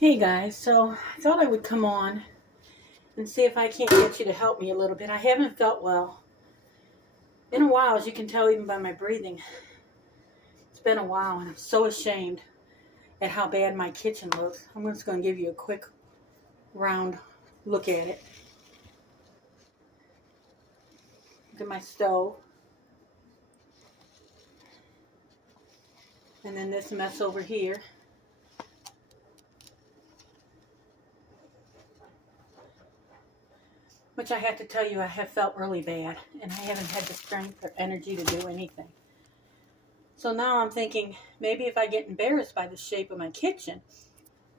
Hey guys, so I thought I would come on and see if I can't get you to help me a little bit. I haven't felt well in a while, as you can tell even by my breathing. It's been a while and I'm so ashamed at how bad my kitchen looks. I'm just going to give you a quick round look at it. Look at my stove. And then this mess over here. Which I have to tell you, I have felt really bad and I haven't had the strength or energy to do anything. So now I'm thinking maybe if I get embarrassed by the shape of my kitchen,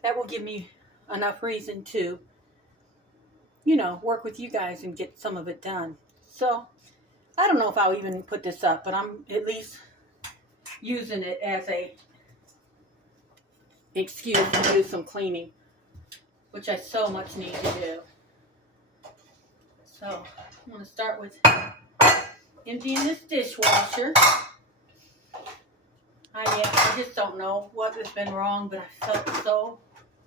that will give me enough reason to, work with you guys and get some of it done. So I don't know if I'll even put this up, but I'm at least using it as a excuse to do some cleaning, which I so much need to do. So I'm going to start with emptying this dishwasher. I just don't know what has been wrong, but I felt so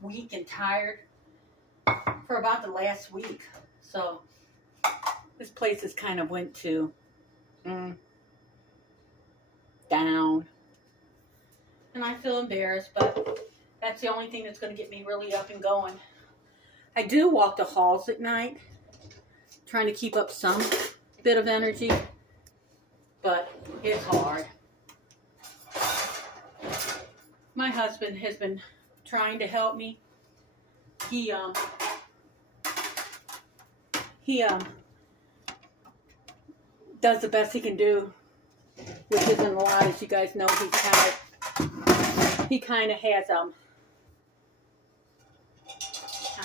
weak and tired for about the last week. So this place has kind of went to down. And I feel embarrassed, but that's the only thing that's going to get me really up and going. I do walk the halls at night, trying to keep up some bit of energy, but it's hard. My husband has been trying to help me. He does the best he can do, which isn't a lot, as you guys know. He kind of has I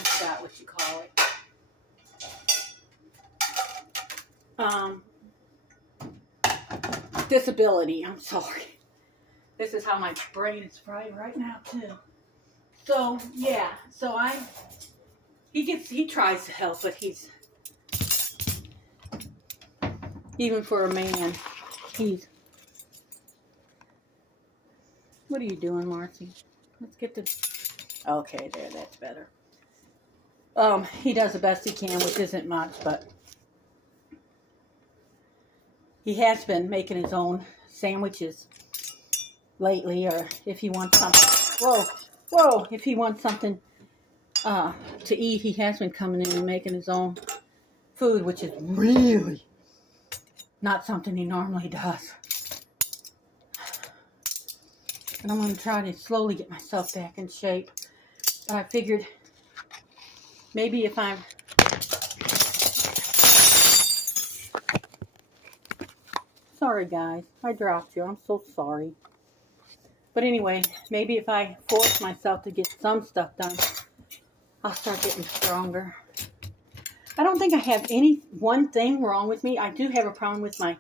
forgot what you call it. Disability. I'm sorry. This is how my brain is fried right now too. So yeah. He tries to help, but he's, even for a man, what are you doing, Marcy? Let's get to, okay, there, that's better. He does the best he can, which isn't much, but he has been making his own sandwiches lately, or if he wants something, if he wants something to eat, he has been coming in and making his own food, which is really not something he normally does. And I'm going to try to slowly get myself back in shape. But I figured maybe if I'm... Sorry, guys. I dropped you. I'm so sorry. But anyway, maybe if I force myself to get some stuff done, I'll start getting stronger. I don't think I have any one thing wrong with me. I do have a problem with my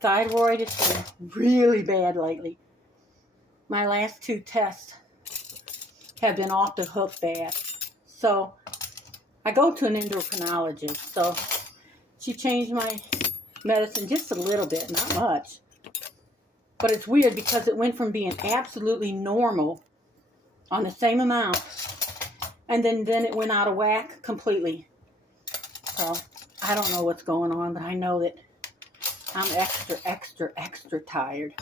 thyroid. It's been really bad lately. My last 2 tests have been off the hook bad. So I go to an endocrinologist. So she changed my medicine just a little bit, not much. But it's weird because it went from being absolutely normal on the same amount, and then it went out of whack completely. So I don't know what's going on, but I know that I'm extra tired.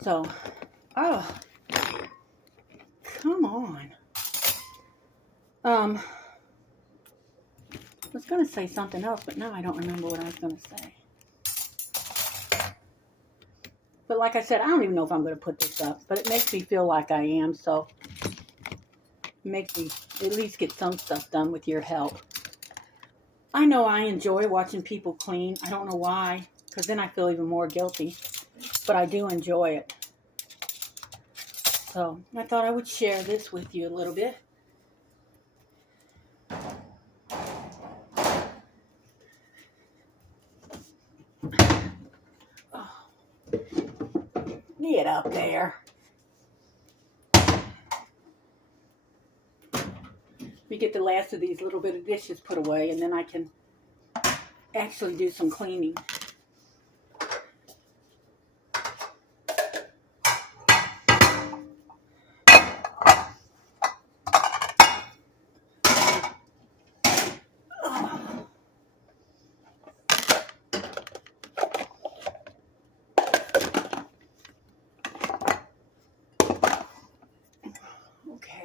So, oh, come on. I was going to say something else, but now I don't remember what I was going to say. But like I said, I don't even know if I'm going to put this up, but it makes me feel like I am, so it makes me at least get some stuff done with your help. I know I enjoy watching people clean. I don't know why, because then I feel even more guilty, but I do enjoy it. So I thought I would share this with you a little bit. Get up there. Let me get the last of these little bit of dishes put away, and then I can actually do some cleaning.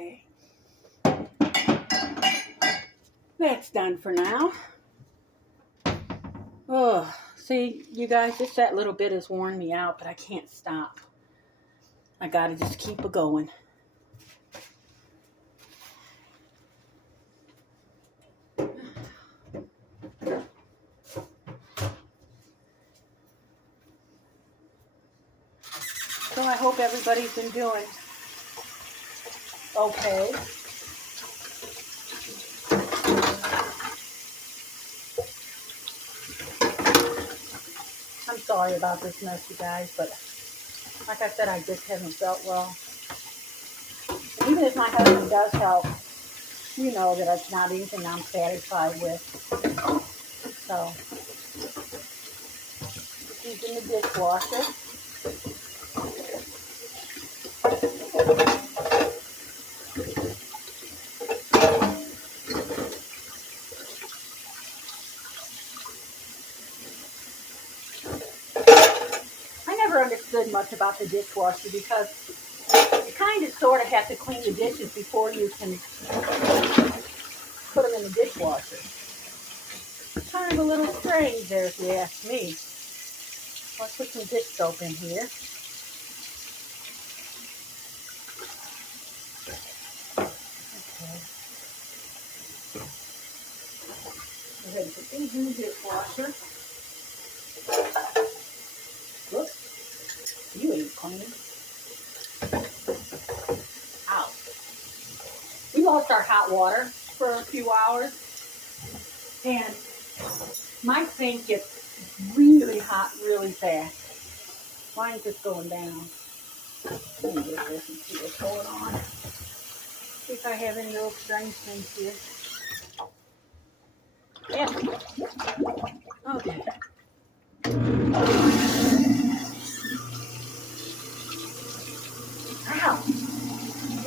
Okay. That's done for now. Oh, see, you guys, just that little bit has worn me out, but I can't stop. I gotta just keep it going. So I hope everybody's been doing okay. I'm sorry about this mess, you guys, but like I said, I just haven't felt well. And even if my husband does help, you know that it's not anything I'm satisfied with. So, he's in the dishwasher. I never understood much about the dishwasher because you kind of sort of have to clean the dishes before you can put them in the dishwasher. Kind of a little strange there if you ask me. Let's put some dish soap in here. Okay. Go ahead and put these in the dishwasher. Look, you ain't clean. Ow. We lost our hot water for a few hours, and my sink gets really hot really fast. Mine's just going down. Let me get this and see what's going on. See if I have any little strange things here. Yeah. Okay. Ow.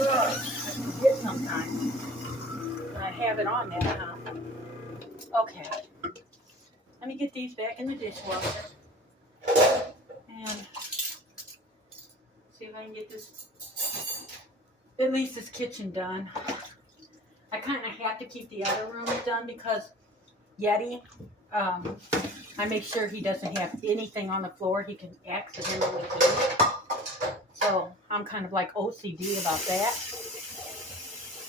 Ugh. I forget sometimes. But I have it on there now. Okay. Let me get these back in the dishwasher. And see if I can get this, at least this kitchen done. I kind of have to keep the other rooms done because Yeti, I make sure he doesn't have anything on the floor he can accidentally eat. So I'm kind of like OCD about that.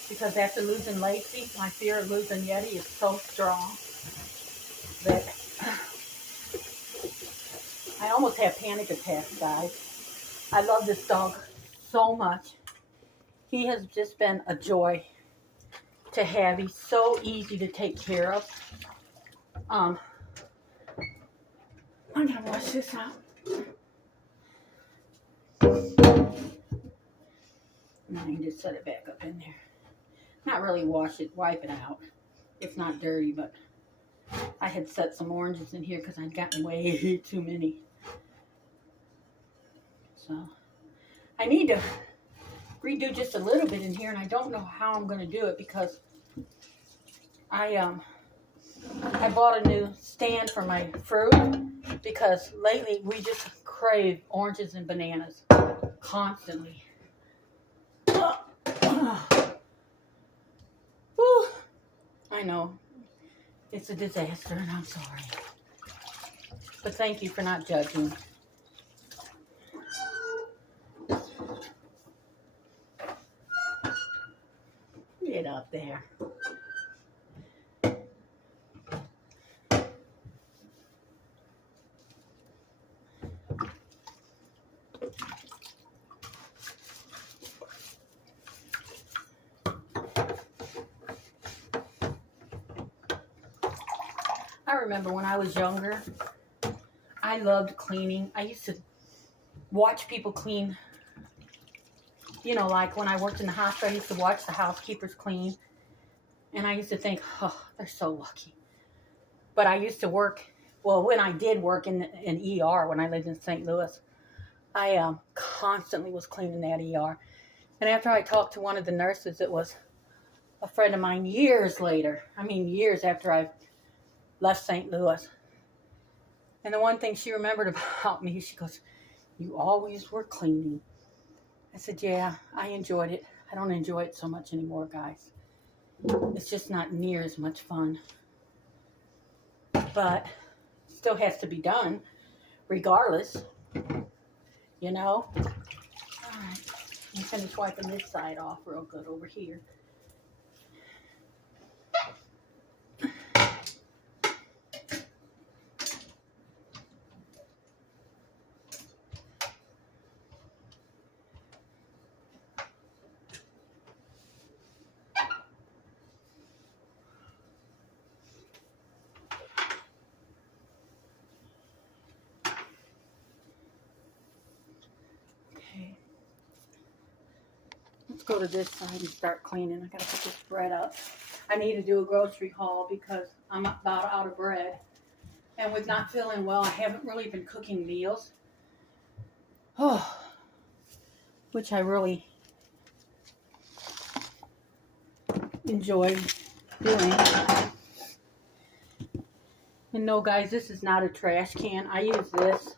Because after losing Lacey, my fear of losing Yeti is so strong that I almost have panic attacks, guys. I love this dog so much. He has just been a joy to have. He's so easy to take care of. I'm gonna wash this out. And I can just set it back up in there. Not really wash it, wipe it out. It's not dirty, but I had set some oranges in here because I'd gotten way too many. So I need to redo just a little bit in here, and I don't know how I'm going to do it because I bought a new stand for my fruit because lately we just crave oranges and bananas constantly. Whew. I know it's a disaster, and I'm sorry, but thank you for not judging. Get up there. I remember when I was younger, I loved cleaning. I used to watch people clean. You know, like when I worked in the hospital, I used to watch the housekeepers clean. And I used to think, oh, they're so lucky. But I used to work, well, when I did work in ER, when I lived in St. Louis, I constantly was cleaning that ER. And after I talked to one of the nurses, it was a friend of mine years later. I mean, years after I left St. Louis. And the one thing she remembered about me, she goes, you always were cleaning. I said, yeah, I enjoyed it. I don't enjoy it so much anymore, guys. It's just not near as much fun. But still has to be done, regardless. You know? Alright. I'm finished wiping this side off real good over here. Let's go to this side and start cleaning. I gotta put this bread up. I need to do a grocery haul because I'm about out of bread. And with not feeling well, I haven't really been cooking meals. Oh, which I really enjoy doing. And no, guys, this is not a trash can. I use this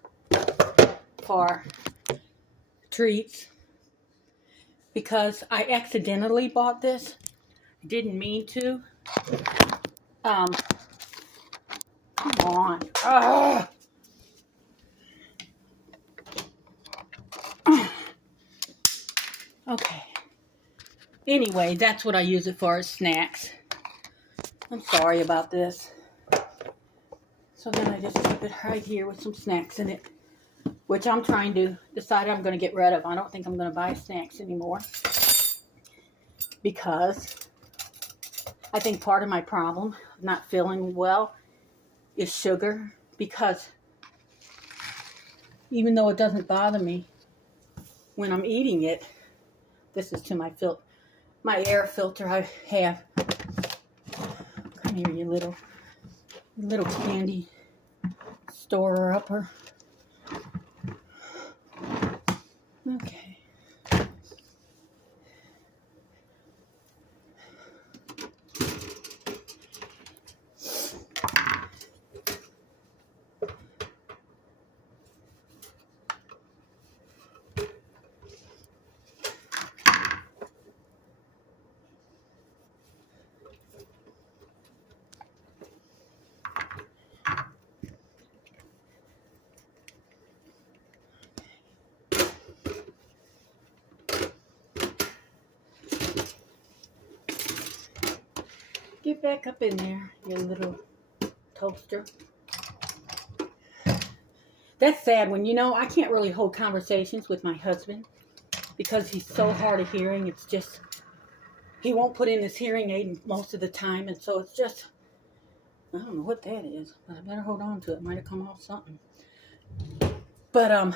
for treats because I accidentally bought this. I didn't mean to. Come on. Ugh. Okay. Anyway, that's what I use it for, as snacks. I'm sorry about this. So then I just keep it right here with some snacks in it, which I'm trying to decide I'm going to get rid of. I don't think I'm going to buy snacks anymore because I think part of my problem of not feeling well is sugar, because even though it doesn't bother me when I'm eating it, this is to my air filter I have. Come here, you little candy storer upper. Okay. Get back up in there, you little toaster. That's sad when, I can't really hold conversations with my husband because he's so hard of hearing. It's just, he won't put in his hearing aid most of the time. And so it's just, I don't know what that is, but I better hold on to it. It might have come off something. But,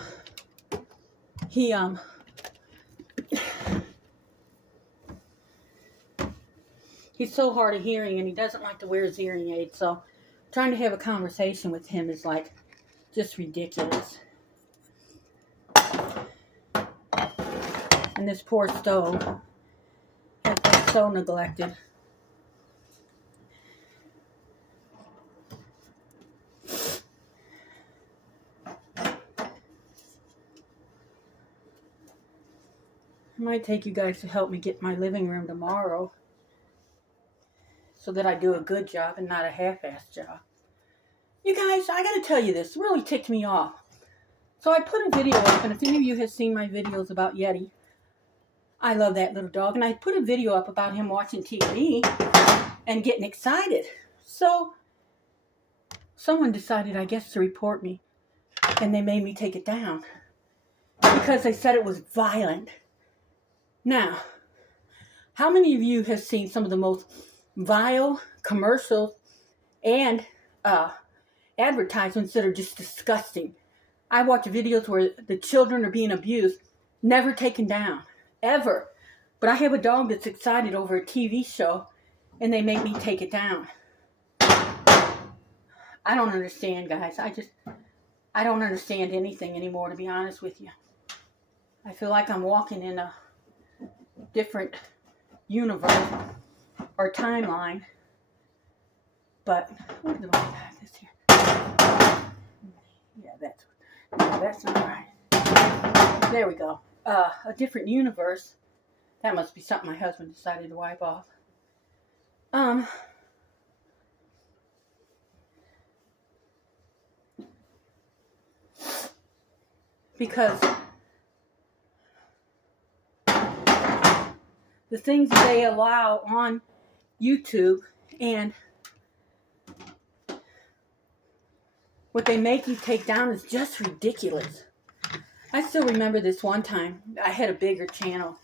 he's so hard of hearing and he doesn't like to wear his hearing aid. So trying to have a conversation with him is like just ridiculous. And this poor stove has been so neglected. I might take you guys to help me get my living room tomorrow so that I do a good job and not a half-assed job. You guys, I gotta tell you this, really ticked me off. So I put a video up, and if any of you have seen my videos about Yeti, I love that little dog, and I put a video up about him watching TV and getting excited. So someone decided, I guess, to report me, and they made me take it down because they said it was violent. Now, how many of you have seen some of the most vile commercials and advertisements that are just disgusting? I watch videos where the children are being abused, never taken down, ever. But I have a dog that's excited over a TV show, and they make me take it down. I don't understand, guys. I don't understand anything anymore, to be honest with you. I feel like I'm walking in a different universe or timeline. But what do I have this here? Yeah, that's not right. There we go. A different universe That must be something my husband decided to wipe off. Because the things they allow on YouTube and what they make you take down is just ridiculous. I still remember this one time. I had a bigger channel,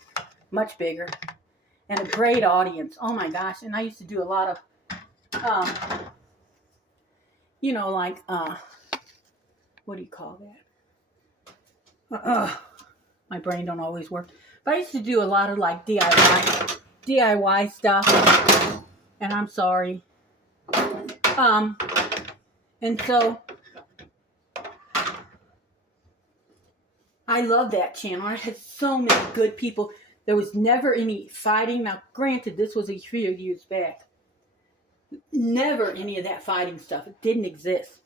much bigger, and a great audience. Oh my gosh. And I used to do a lot of, you know, like, what do you call that? My brain don't always work. But I used to do a lot of like DIY stuff. And I'm sorry. And so I love that channel. I had so many good people. There was never any fighting. Now, granted, this was a few years back. Never any of that fighting stuff. It didn't exist.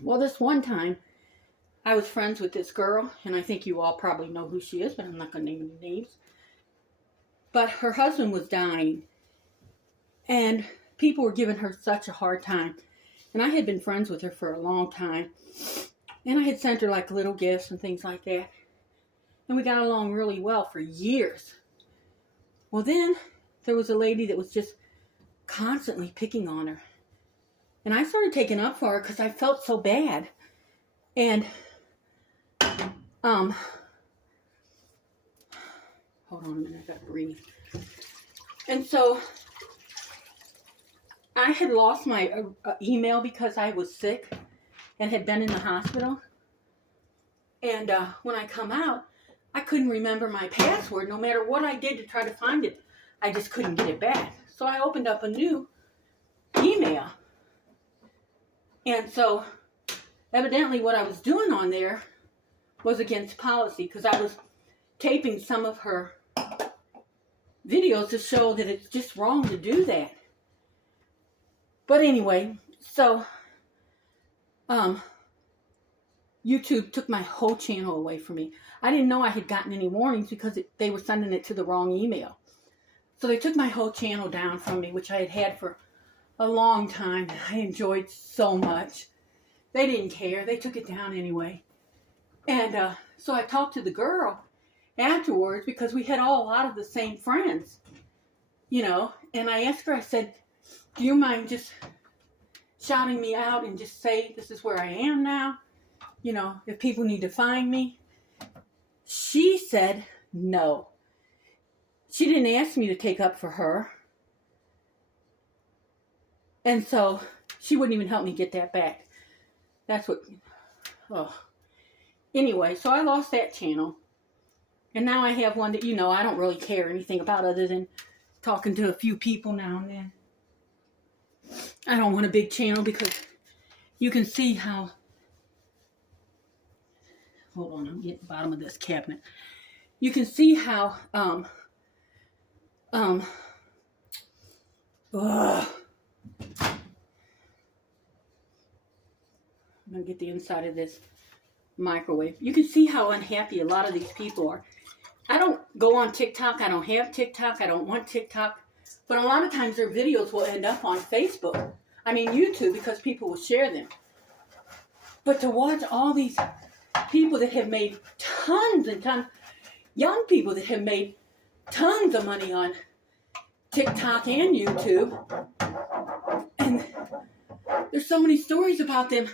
Well, this one time, I was friends with this girl, and I think you all probably know who she is, but I'm not going to name any names. But her husband was dying, and people were giving her such a hard time. And I had been friends with her for a long time, and I had sent her like little gifts and things like that. And we got along really well for years. Well, then there was a lady that was just constantly picking on her. And I started taking up for her because I felt so bad. And, hold on a minute, I gotta breathe. And so, I had lost my email because I was sick and had been in the hospital. And when I come out, I couldn't remember my password. No matter what I did to try to find it, I just couldn't get it back. So I opened up a new email. And so, evidently what I was doing on there was against policy because I was taping some of her videos to show that it's just wrong to do that. But anyway, so YouTube took my whole channel away from me. I didn't know I had gotten any warnings because they were sending it to the wrong email. So they took my whole channel down from me, which I had had for a long time. I enjoyed so much. They didn't care. They took it down anyway. And so I talked to the girl afterwards because we had all a lot of the same friends, you know. And I asked her, I said, do you mind just shouting me out and just say this is where I am now? You know, if people need to find me. She said no. She didn't ask me to take up for her. And so she wouldn't even help me get that back. That's what, oh. Anyway, so I lost that channel. And now I have one that, you know, I don't really care anything about other than talking to a few people now and then. I don't want a big channel because you can see how, hold on, I'm getting the bottom of this cabinet. You can see how, I'm going to get the inside of this microwave. You can see how unhappy a lot of these people are. I don't go on TikTok. I don't have TikTok. I don't want TikTok. But a lot of times their videos will end up on Facebook. I mean YouTube, because people will share them. But to watch all these people that have made tons and tons, young people that have made tons of money on TikTok and YouTube, and there's so many stories about them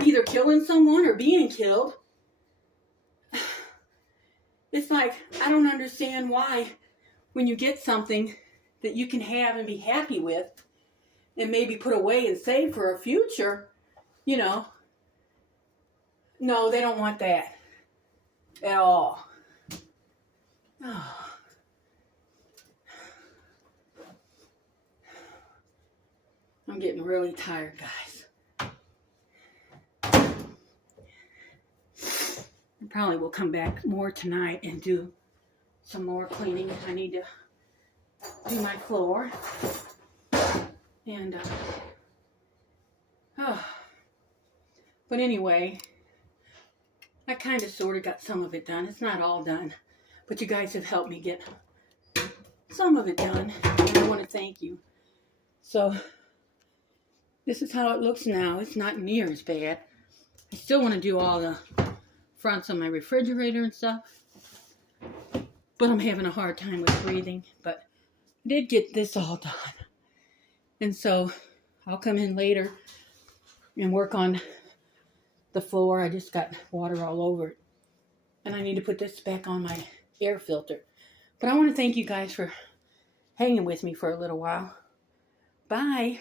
either killing someone or being killed. It's like, I don't understand why when you get something that you can have and be happy with and maybe put away and save for a future, you know, no, they don't want that at all. Oh. I'm getting really tired, guys. I probably will come back more tonight and do some more cleaning. I need to do my floor. And, but anyway, I kind of sort of got some of it done. It's not all done. But you guys have helped me get some of it done, and I want to thank you. So this is how it looks now. It's not near as bad. I still want to do all the fronts on my refrigerator and stuff, but I'm having a hard time with breathing. But I did get this all done, and so I'll come in later and work on the floor. I just got water all over it, and I need to put this back on my air filter. But I want to thank you guys for hanging with me for a little while. Bye.